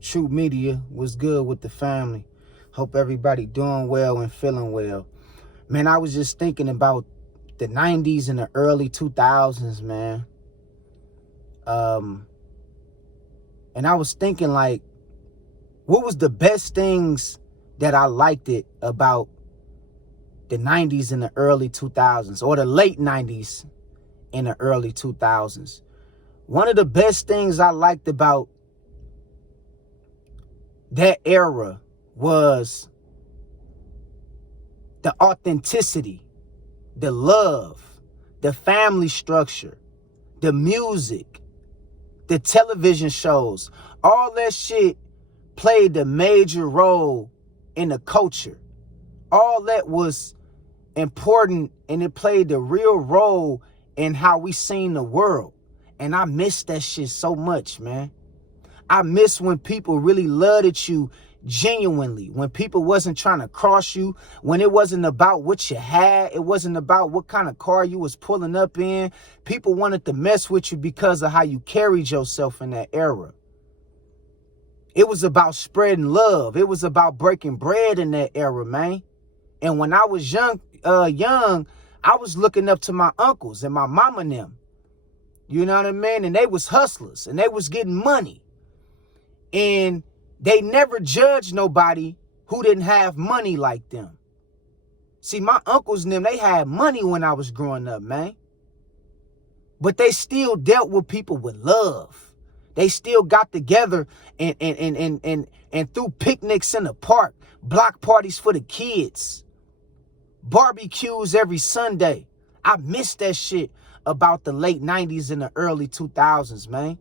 True Media was good with the family. Hope everybody doing well and feeling well. Man, I was just thinking about the 90s and the early 2000s, man. And I was thinking, like, what was the best things that I liked it about the 90s and the early 2000s, or the late 90s and the early 2000s? One of the best things I liked about that era was the authenticity, the love, the family structure, the music, the television shows. All that shit played a major role in the culture. All that was important, and it played a real role in how we seen the world. And I miss that shit so much, man. I miss when people really loved at you genuinely, when people wasn't trying to cross you, when it wasn't about what you had, it wasn't about what kind of car you was pulling up in. People wanted to mess with you because of how you carried yourself in that era. It was about spreading love. It was about breaking bread in that era, man. And when I was young, I was looking up to my uncles and my mama and them. You know what I mean? And they was hustlers and they was getting money. And they never judged nobody who didn't have money like them. See, my uncles and them, they had money when I was growing up, man. But they still dealt with people with love. They still got together and threw picnics in the park, block parties for the kids, barbecues every Sunday. I miss that shit about the late 90s and the early 2000s, man.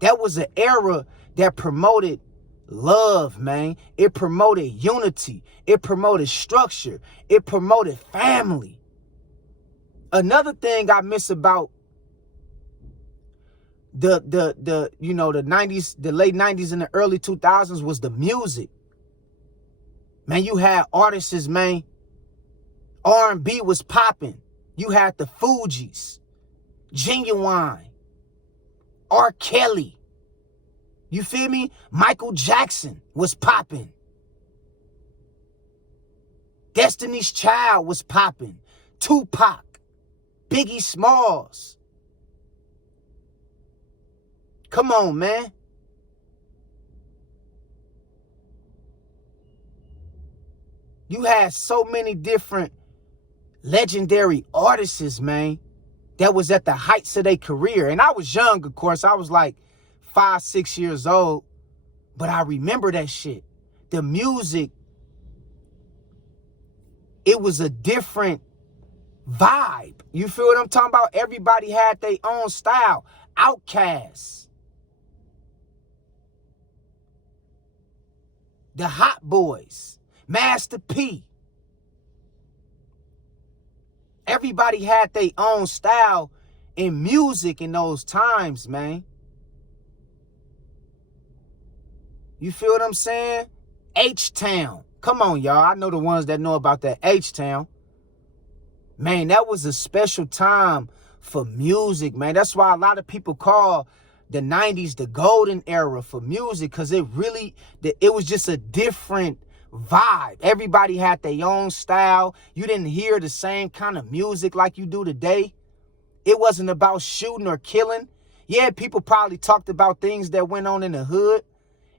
That was an era that promoted love, man. It promoted unity. It promoted structure. It promoted family. Another thing I miss about the 90s, the late 90s and the early 2000s was the music. Man, you had artists, man. R&B was popping. You had the Fugees, Genuine, R. Kelly. You feel me? Michael Jackson was popping. Destiny's Child was popping. Tupac, Biggie Smalls. Come on, man. You had so many different legendary artists, man, that was at the heights of their career. And I was young, of course. I was like 5, 6 years old. But I remember that shit. The music, it was a different vibe. You feel what I'm talking about? Everybody had their own style. Outkast, the Hot Boys, Master P. Everybody had their own style in music in those times, man. You feel what I'm saying? H-Town. Come on, y'all. I know the ones that know about that H-Town. Man, that was a special time for music, man. That's why a lot of people call the 90s the golden era for music, because it was just a different vibe. Everybody had their own style. You didn't hear the same kind of music like you do today. It wasn't about shooting or killing. Yeah, people probably talked about things that went on in the hood,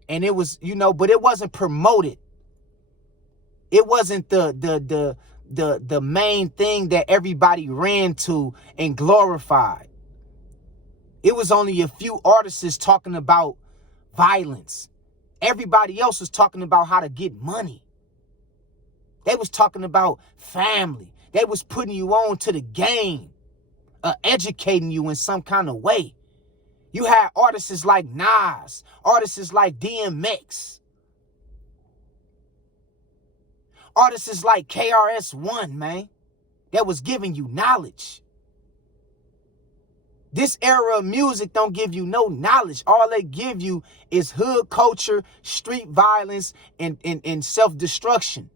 and it was, but it wasn't promoted. It wasn't the main thing that everybody ran to and glorified. It was only a few artists talking about violence. Everybody else was talking about how to get money. They was talking about family. They was putting you on to the game, educating you in some kind of way. You had artists like Nas, artists like DMX, artists like KRS-One, man, that was giving you knowledge. This era of music don't give you no knowledge. All they give you is hood culture, street violence, and self-destruction.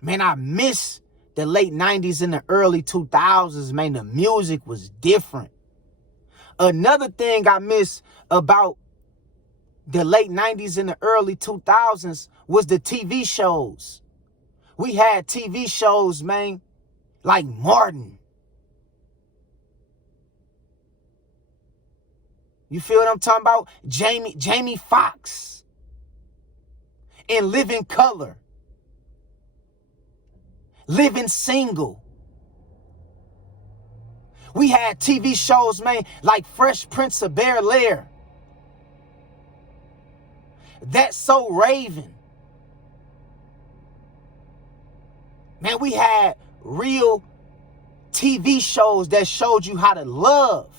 Man, I miss the late 90s and the early 2000s, man. The music was different. Another thing I miss about the late 90s and the early 2000s was the TV shows. We had TV shows, man, like Martin. You feel what I'm talking about? Jamie Foxx. In Living Color. Living Single. We had TV shows, man, like Fresh Prince of Bel-Air. That's So Raven. Man, we had real TV shows that showed you how to love,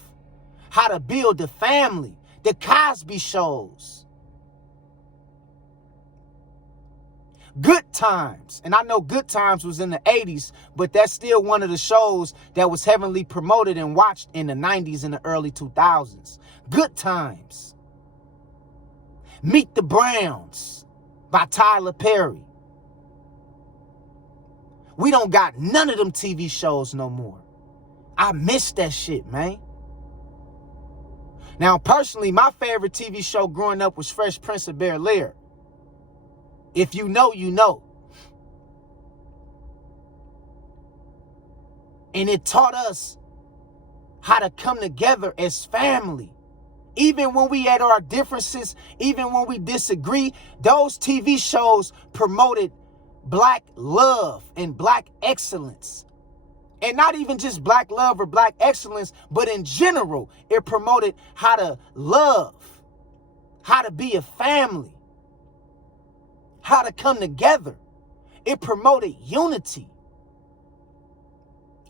how to build a family. The Cosby shows. Good Times. And I know Good Times was in the 80s, but that's still one of the shows that was heavily promoted and watched in the 90s and the early 2000s. Good Times. Meet the Browns by Tyler Perry. We don't got none of them TV shows no more. I miss that shit, man. Now, personally, my favorite TV show growing up was Fresh Prince of Bel-Air. If you know, you know. And it taught us how to come together as family. Even when we had our differences, even when we disagree, those TV shows promoted Black love and Black excellence. And not even just Black love or Black excellence, but in general, it promoted how to love, how to be a family, how to come together. It promoted unity.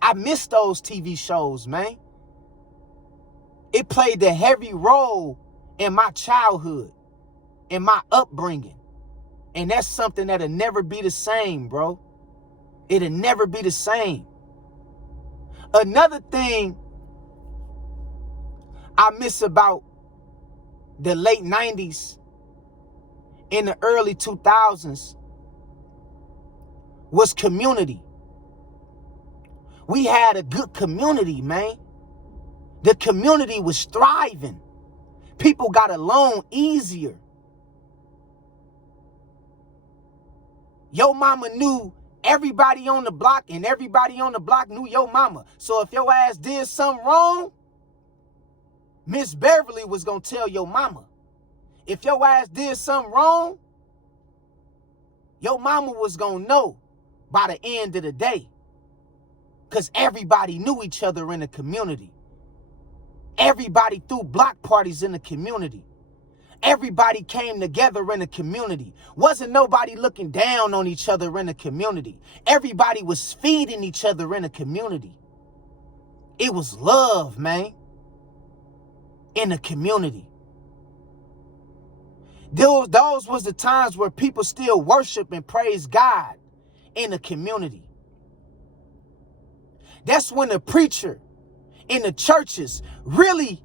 I miss those TV shows, man. It played a heavy role in my childhood, in my upbringing. And that's something that'll never be the same, bro. It'll never be the same. Another thing I miss about the late 90s and the early 2000s was community. We had a good community, man. The community was thriving. People got along easier. Your mama knew everybody on the block, and everybody on the block knew your mama. So if your ass did something wrong, Miss Beverly was going to tell your mama. If your ass did something wrong, your mama was going to know by the end of the day. Because everybody knew each other in the community. Everybody threw block parties in the community. Everybody came together in the community. Wasn't nobody looking down on each other in the community. Everybody was feeding each other in the community. It was love, man, in the community. Those was the times where people still worship and praise God in the community. That's when the preacher in the churches really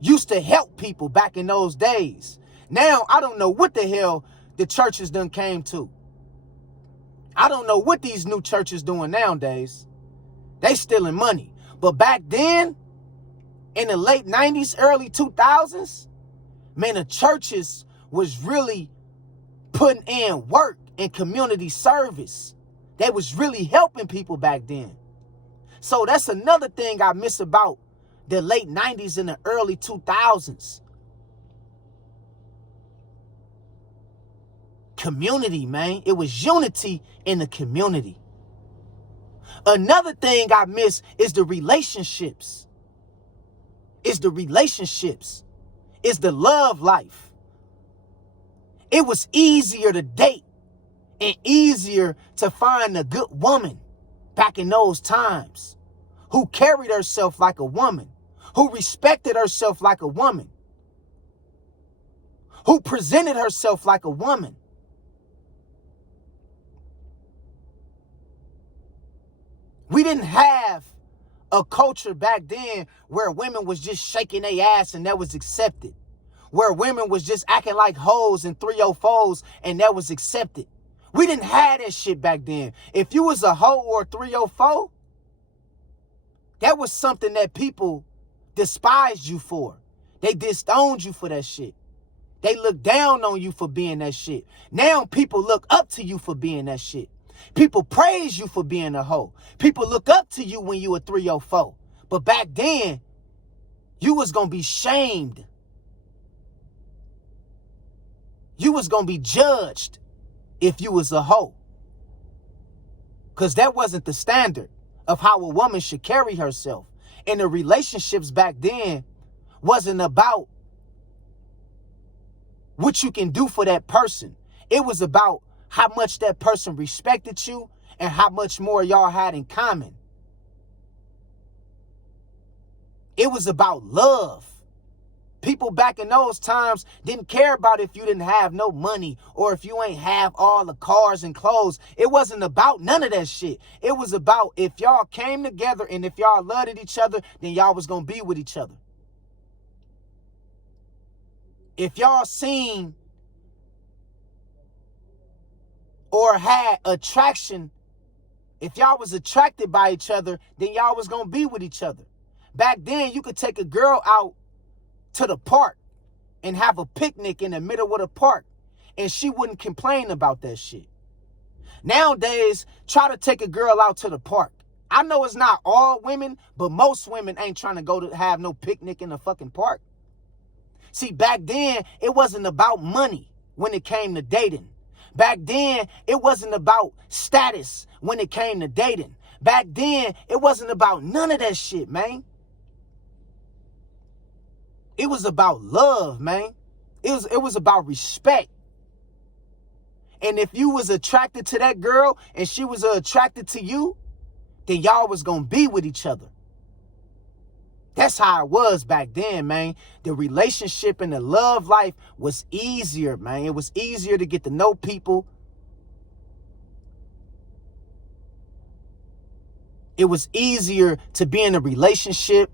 used to help people back in those days. Now, I don't know what the hell the churches done came to. I don't know what these new churches doing nowadays. They stealing money. But back then, in the late 90s, early 2000s, man, the churches was really putting in work and community service. They was really helping people back then. So that's another thing I miss about the late 90s and the early 2000s. Community, man. It was unity in the community. Another thing I miss is the relationships. It's the relationships. It's the love life. It was easier to date and easier to find a good woman back in those times who carried herself like a woman, who respected herself like a woman, who presented herself like a woman. We didn't have a culture back then where women was just shaking their ass and that was accepted, where women was just acting like hoes and 304s and that was accepted. We didn't have that shit back then. If you was a hoe or a 304, that was something that people despised you for. They disowned you for that shit. They look down on you for being that shit. Now people look up to you for being that shit. People praise you for being a hoe. People look up to you when you a 304. But back then, you was going to be shamed. You was going to be judged if you was a hoe. Because that wasn't the standard of how a woman should carry herself. And the relationships back then wasn't about what you can do for that person. It was about how much that person respected you and how much more y'all had in common. It was about love. People back in those times didn't care about if you didn't have no money or if you ain't have all the cars and clothes. It wasn't about none of that shit. It was about if y'all came together and if y'all loved each other, then y'all was going to be with each other. If y'all seen or had attraction, if y'all was attracted by each other, then y'all was going to be with each other. Back then, you could take a girl out to the park and have a picnic in the middle of the park, and she wouldn't complain about that shit. Nowadays, try to take a girl out to the park. I know it's not all women, but most women ain't trying to go to have no picnic in the fucking park. See, back then, it wasn't about money when it came to dating. Back then, it wasn't about status when it came to dating. Back then, it wasn't about none of that shit, man. It was about love, man. It was about respect. And if you was attracted to that girl and she was attracted to you, then y'all was going to be with each other. That's how it was back then, man. The relationship and the love life was easier, man. It was easier to get to know people. It was easier to be in a relationship.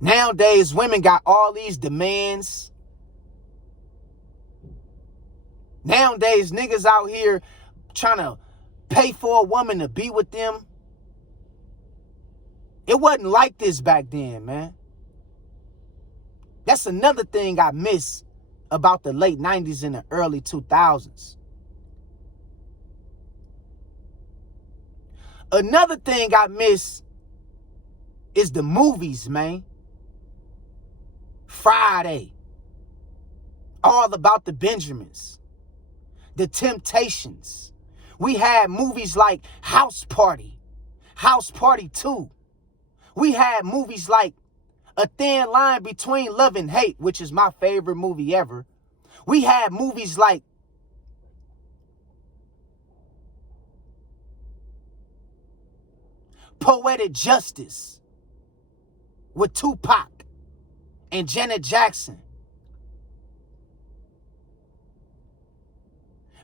Nowadays, women got all these demands. Nowadays, niggas out here trying to pay for a woman to be with them. It wasn't like this back then, man. That's another thing I miss about the late 90s and the early 2000s. Another thing I miss is the movies, man. Friday. All About the Benjamins. The Temptations. We had movies like House Party. House Party 2. We had movies like A Thin Line Between Love and Hate, which is my favorite movie ever. We had movies like Poetic Justice with Tupac and Janet Jackson.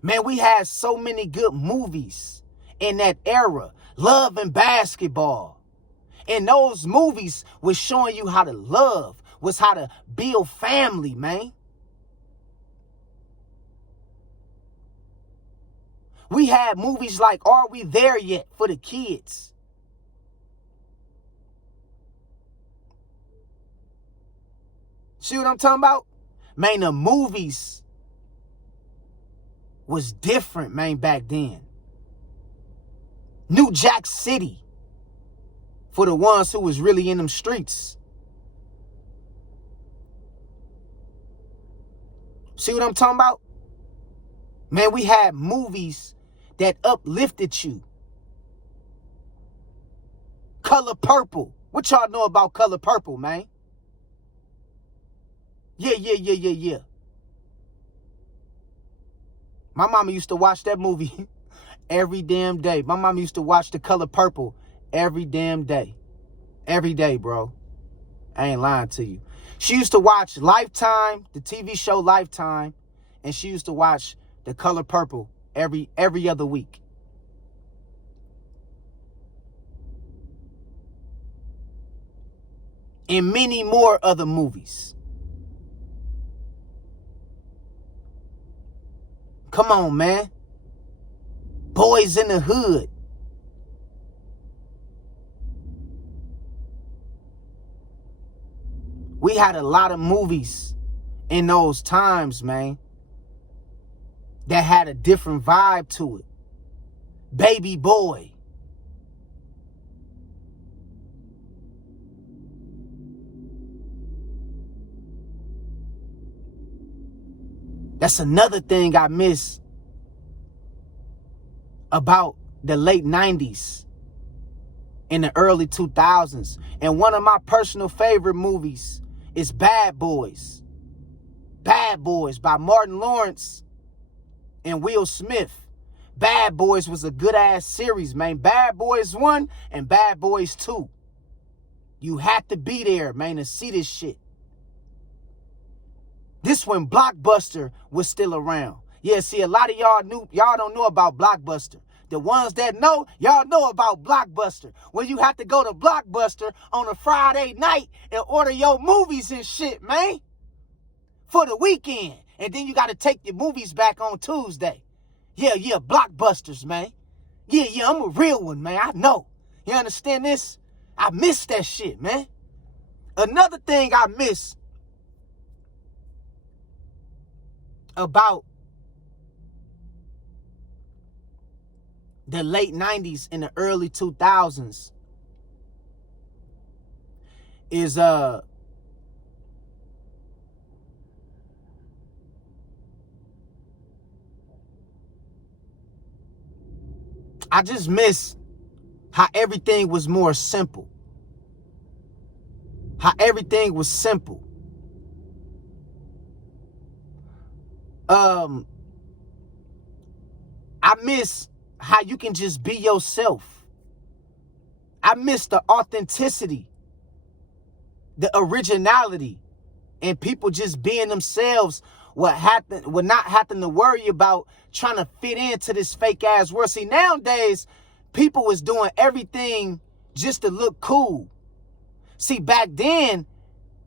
Man, we had so many good movies in that era. Love and Basketball. And those movies was showing you how to love, was how to build family, man. We had movies like Are We There Yet for the kids. See what I'm talking about? Man, the movies was different, man, back then. New Jack City for the ones who was really in them streets. See what I'm talking about? Man, we had movies that uplifted you. Color Purple. What y'all know about Color Purple, man? Yeah. My mama used to watch that movie every damn day. My mama used to watch The Color Purple every damn day. Every day, bro. I ain't lying to you. She used to watch Lifetime, the TV show Lifetime, and she used to watch The Color Purple every other week. And many more other movies. Come on, man. Boys in the Hood. We had a lot of movies in those times, man, that had a different vibe to it. Baby Boy. That's another thing I miss about the late 90s and the early 2000s. And one of my personal favorite movies is Bad Boys. Bad Boys by Martin Lawrence and Will Smith. Bad Boys was a good ass series, man. Bad Boys 1 and Bad Boys 2. You had to be there, man, to see this shit. This when Blockbuster was still around. Yeah, see, a lot of y'all don't know about Blockbuster. The ones that know, y'all know about Blockbuster. When you have to go to Blockbuster on a Friday night and order your movies and shit, man. For the weekend. And then you got to take your movies back on Tuesday. Yeah, Blockbusters, man. Yeah, I'm a real one, man. I know. You understand this? I miss that shit, man. Another thing I miss about the late 90s and the early 2000s is I just miss how everything was more simple. How everything was simple. I miss how you can just be yourself. I miss the authenticity, the originality, and people just being themselves. What not having to worry about trying to fit into this fake ass world. See, nowadays, people was doing everything just to look cool. See, back then,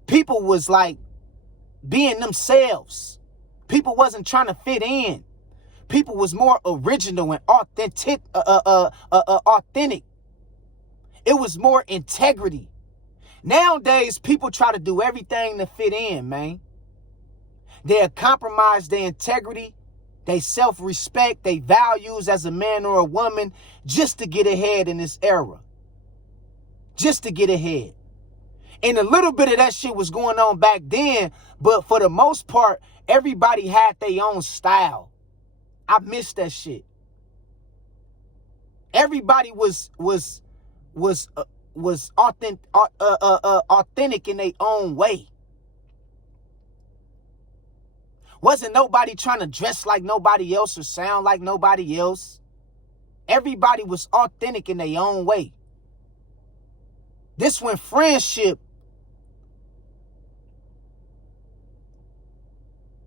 people was like being themselves. People wasn't trying to fit in. People was more original and authentic. It was more integrity. Nowadays, people try to do everything to fit in, man. They'll compromise their integrity, their self-respect, their values as a man or a woman just to get ahead in this era. Just to get ahead. And a little bit of that shit was going on back then, but for the most part, everybody had their own style. I miss that shit. Everybody was authentic in their own way. Wasn't nobody trying to dress like nobody else or sound like nobody else. Everybody was authentic in their own way. This when friendship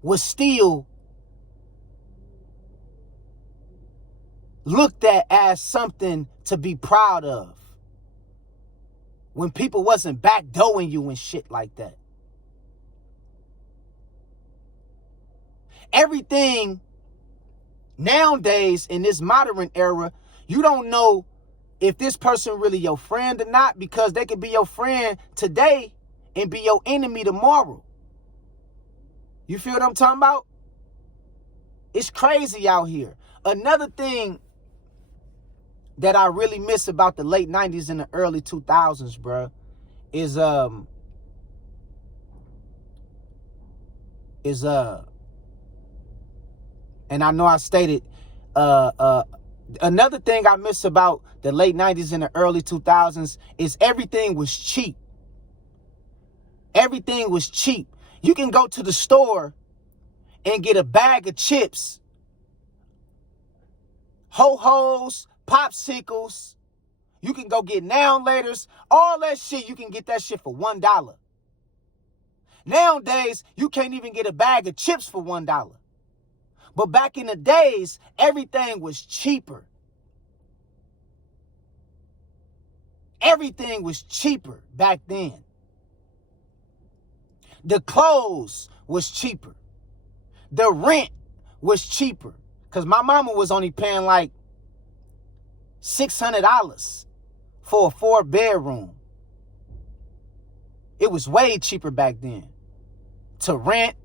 was still looked at as something to be proud of. When people wasn't backdooring you and shit like that. Everything nowadays in this modern era, you don't know if this person really your friend or not, because they could be your friend today and be your enemy tomorrow. You feel what I'm talking about? It's crazy out here. Another thing that I really miss about the late 90s and the early 2000s, bro, is and I know I stated, another thing I miss about the late 90s and the early 2000s is everything was cheap. Everything was cheap. You can go to the store and get a bag of chips, ho-hos, popsicles. You can go get now and laters, all that shit. You can get that shit for $1. Nowadays, you can't even get a bag of chips for $1. But back in the days, everything was cheaper. Everything was cheaper back then. The clothes was cheaper. The rent was cheaper. Because my mama was only paying like $600 for a 4-bedroom. It was way cheaper back then. To rent,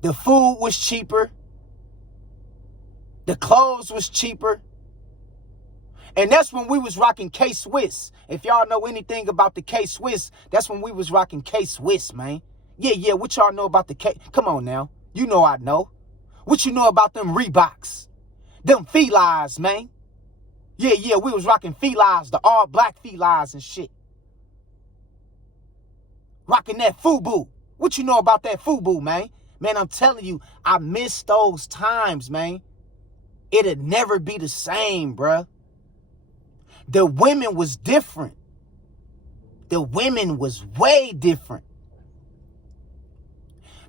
the food was cheaper, the clothes was cheaper. And that's when we was rocking K-Swiss. If y'all know anything about the K-Swiss, that's when we was rocking K-Swiss, man. Yeah, what y'all know about the K? Come on now. You know I know. What you know about them Reeboks? Them Felines, man. Yeah, we was rocking Felines, the all black Felines and shit. Rocking that FUBU. What you know about that FUBU, man? Man, I'm telling you, I miss those times, man. It'd never be the same, bruh. The women was different. The women was way different.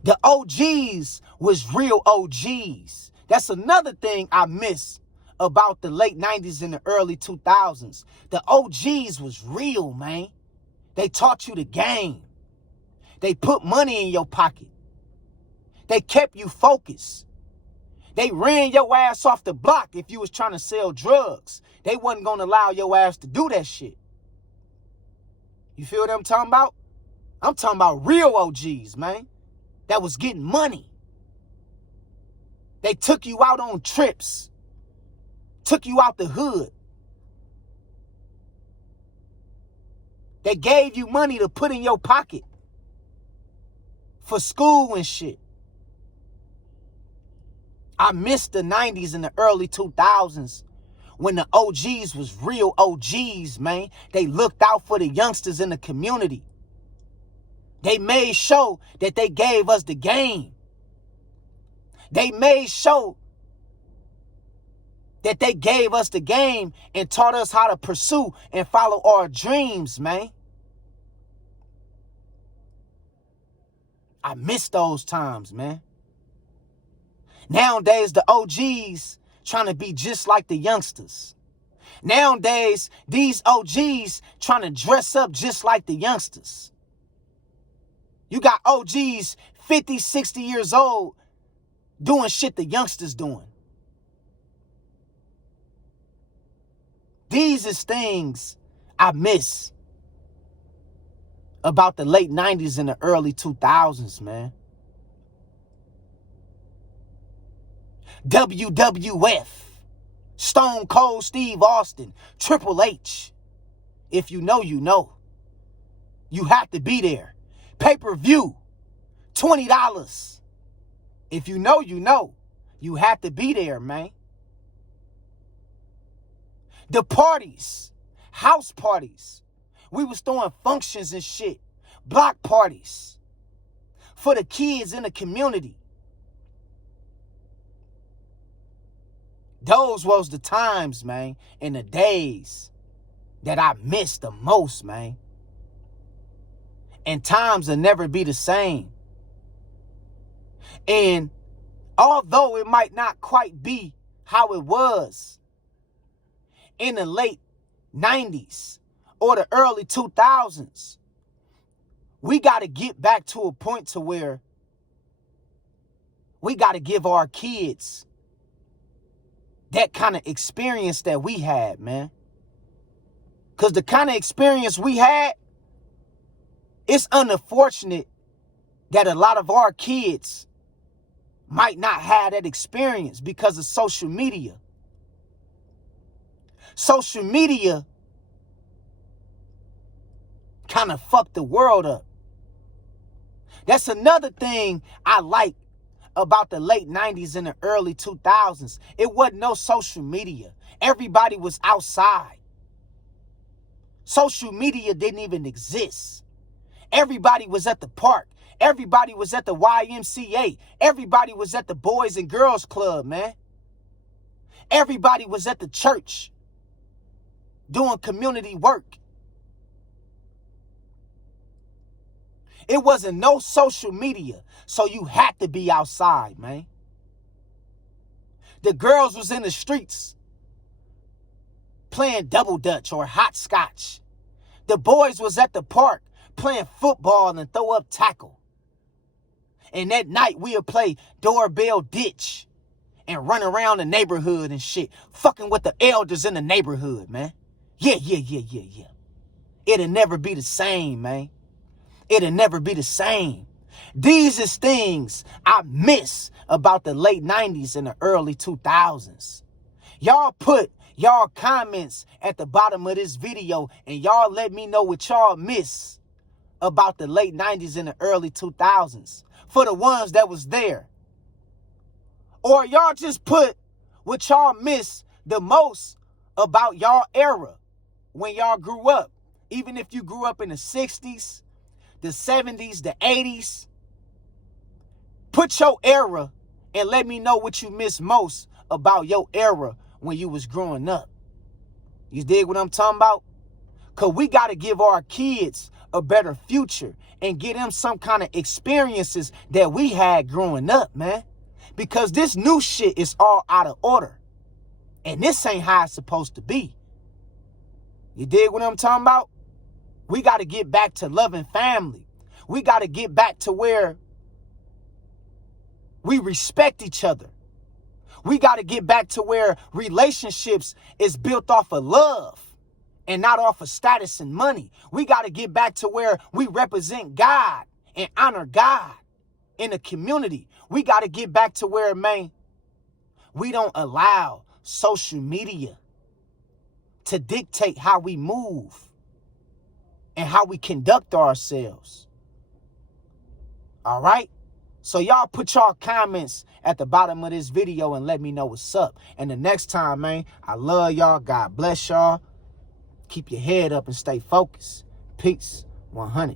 The OGs was real OGs. That's another thing I miss about the late 90s and the early 2000s. The OGs was real, man. They taught you the game. They put money in your pocket. They kept you focused. They ran your ass off the block if you was trying to sell drugs. They wasn't going to allow your ass to do that shit. You feel what I'm talking about? I'm talking about real OGs, man. That was getting money. They took you out on trips. Took you out the hood. They gave you money to put in your pocket for school and shit. I miss the 90s and the early 2000s when the OGs was real OGs, man. They looked out for the youngsters in the community. They made sure that they gave us the game. They made sure that they gave us the game and taught us how to pursue and follow our dreams, man. I miss those times, man. Nowadays, the OGs trying to be just like the youngsters. Nowadays, these OGs trying to dress up just like the youngsters. You got OGs 50, 60 years old doing shit the youngsters doing. These is things I miss about the late 90s and the early 2000s, man. WWF, Stone Cold Steve Austin, Triple H. If you know, you know. You have to be there. Pay-per-view, $20. If you know, you know. You have to be there, man. The parties, house parties. We was throwing functions and shit. Block parties for the kids in the community. Those was the times, man, and the days that I miss the most, man. And times will never be the same. And although it might not quite be how it was in the late 90s or the early 2000s, we got to get back to a point to where we got to give our kids that kind of experience that we had, man. Because the kind of experience we had, it's unfortunate that a lot of our kids might not have that experience because of social media. Social media kind of fucked the world up. That's another thing I like about the late 90s and the early 2000s. It wasn't no social media. Everybody was outside. Social media didn't even exist. Everybody was at the park. Everybody was at the YMCA. Everybody was at the Boys and Girls Club, man. Everybody was at the church doing community work. It wasn't no social media, so you had to be outside, man. The girls was in the streets playing double dutch or hopscotch. The boys was at the park playing football and throw up tackle. And that night we'll play doorbell ditch and run around the neighborhood and shit, fucking with the elders in the neighborhood, man. Yeah. it'll never be the same, man. It'll never be the same. These is things I miss about the late 90s and the early 2000s. Y'all put y'all comments at the bottom of this video and y'all let me know what y'all miss about the late 90s and the early 2000s for the ones that was there. Or y'all just put what y'all miss the most about y'all era when y'all grew up. Even if you grew up in the 60s, the 70s, the 80s, put your era and let me know what you miss most about your era when you was growing up. You dig what I'm talking about? Because we got to give our kids a better future and give them some kind of experiences that we had growing up, man. Because this new shit is all out of order. And this ain't how it's supposed to be. You dig what I'm talking about? We got to get back to loving family. We got to get back to where we respect each other. We got to get back to where relationships is built off of love and not off of status and money. We got to get back to where we represent God and honor God in the community. We got to get back to where, man, we don't allow social media to dictate how we move and how we conduct ourselves. All right? So y'all put y'all comments at the bottom of this video and let me know what's up. And the next time, man, I love y'all. God bless y'all. Keep your head up and stay focused. Peace. 100.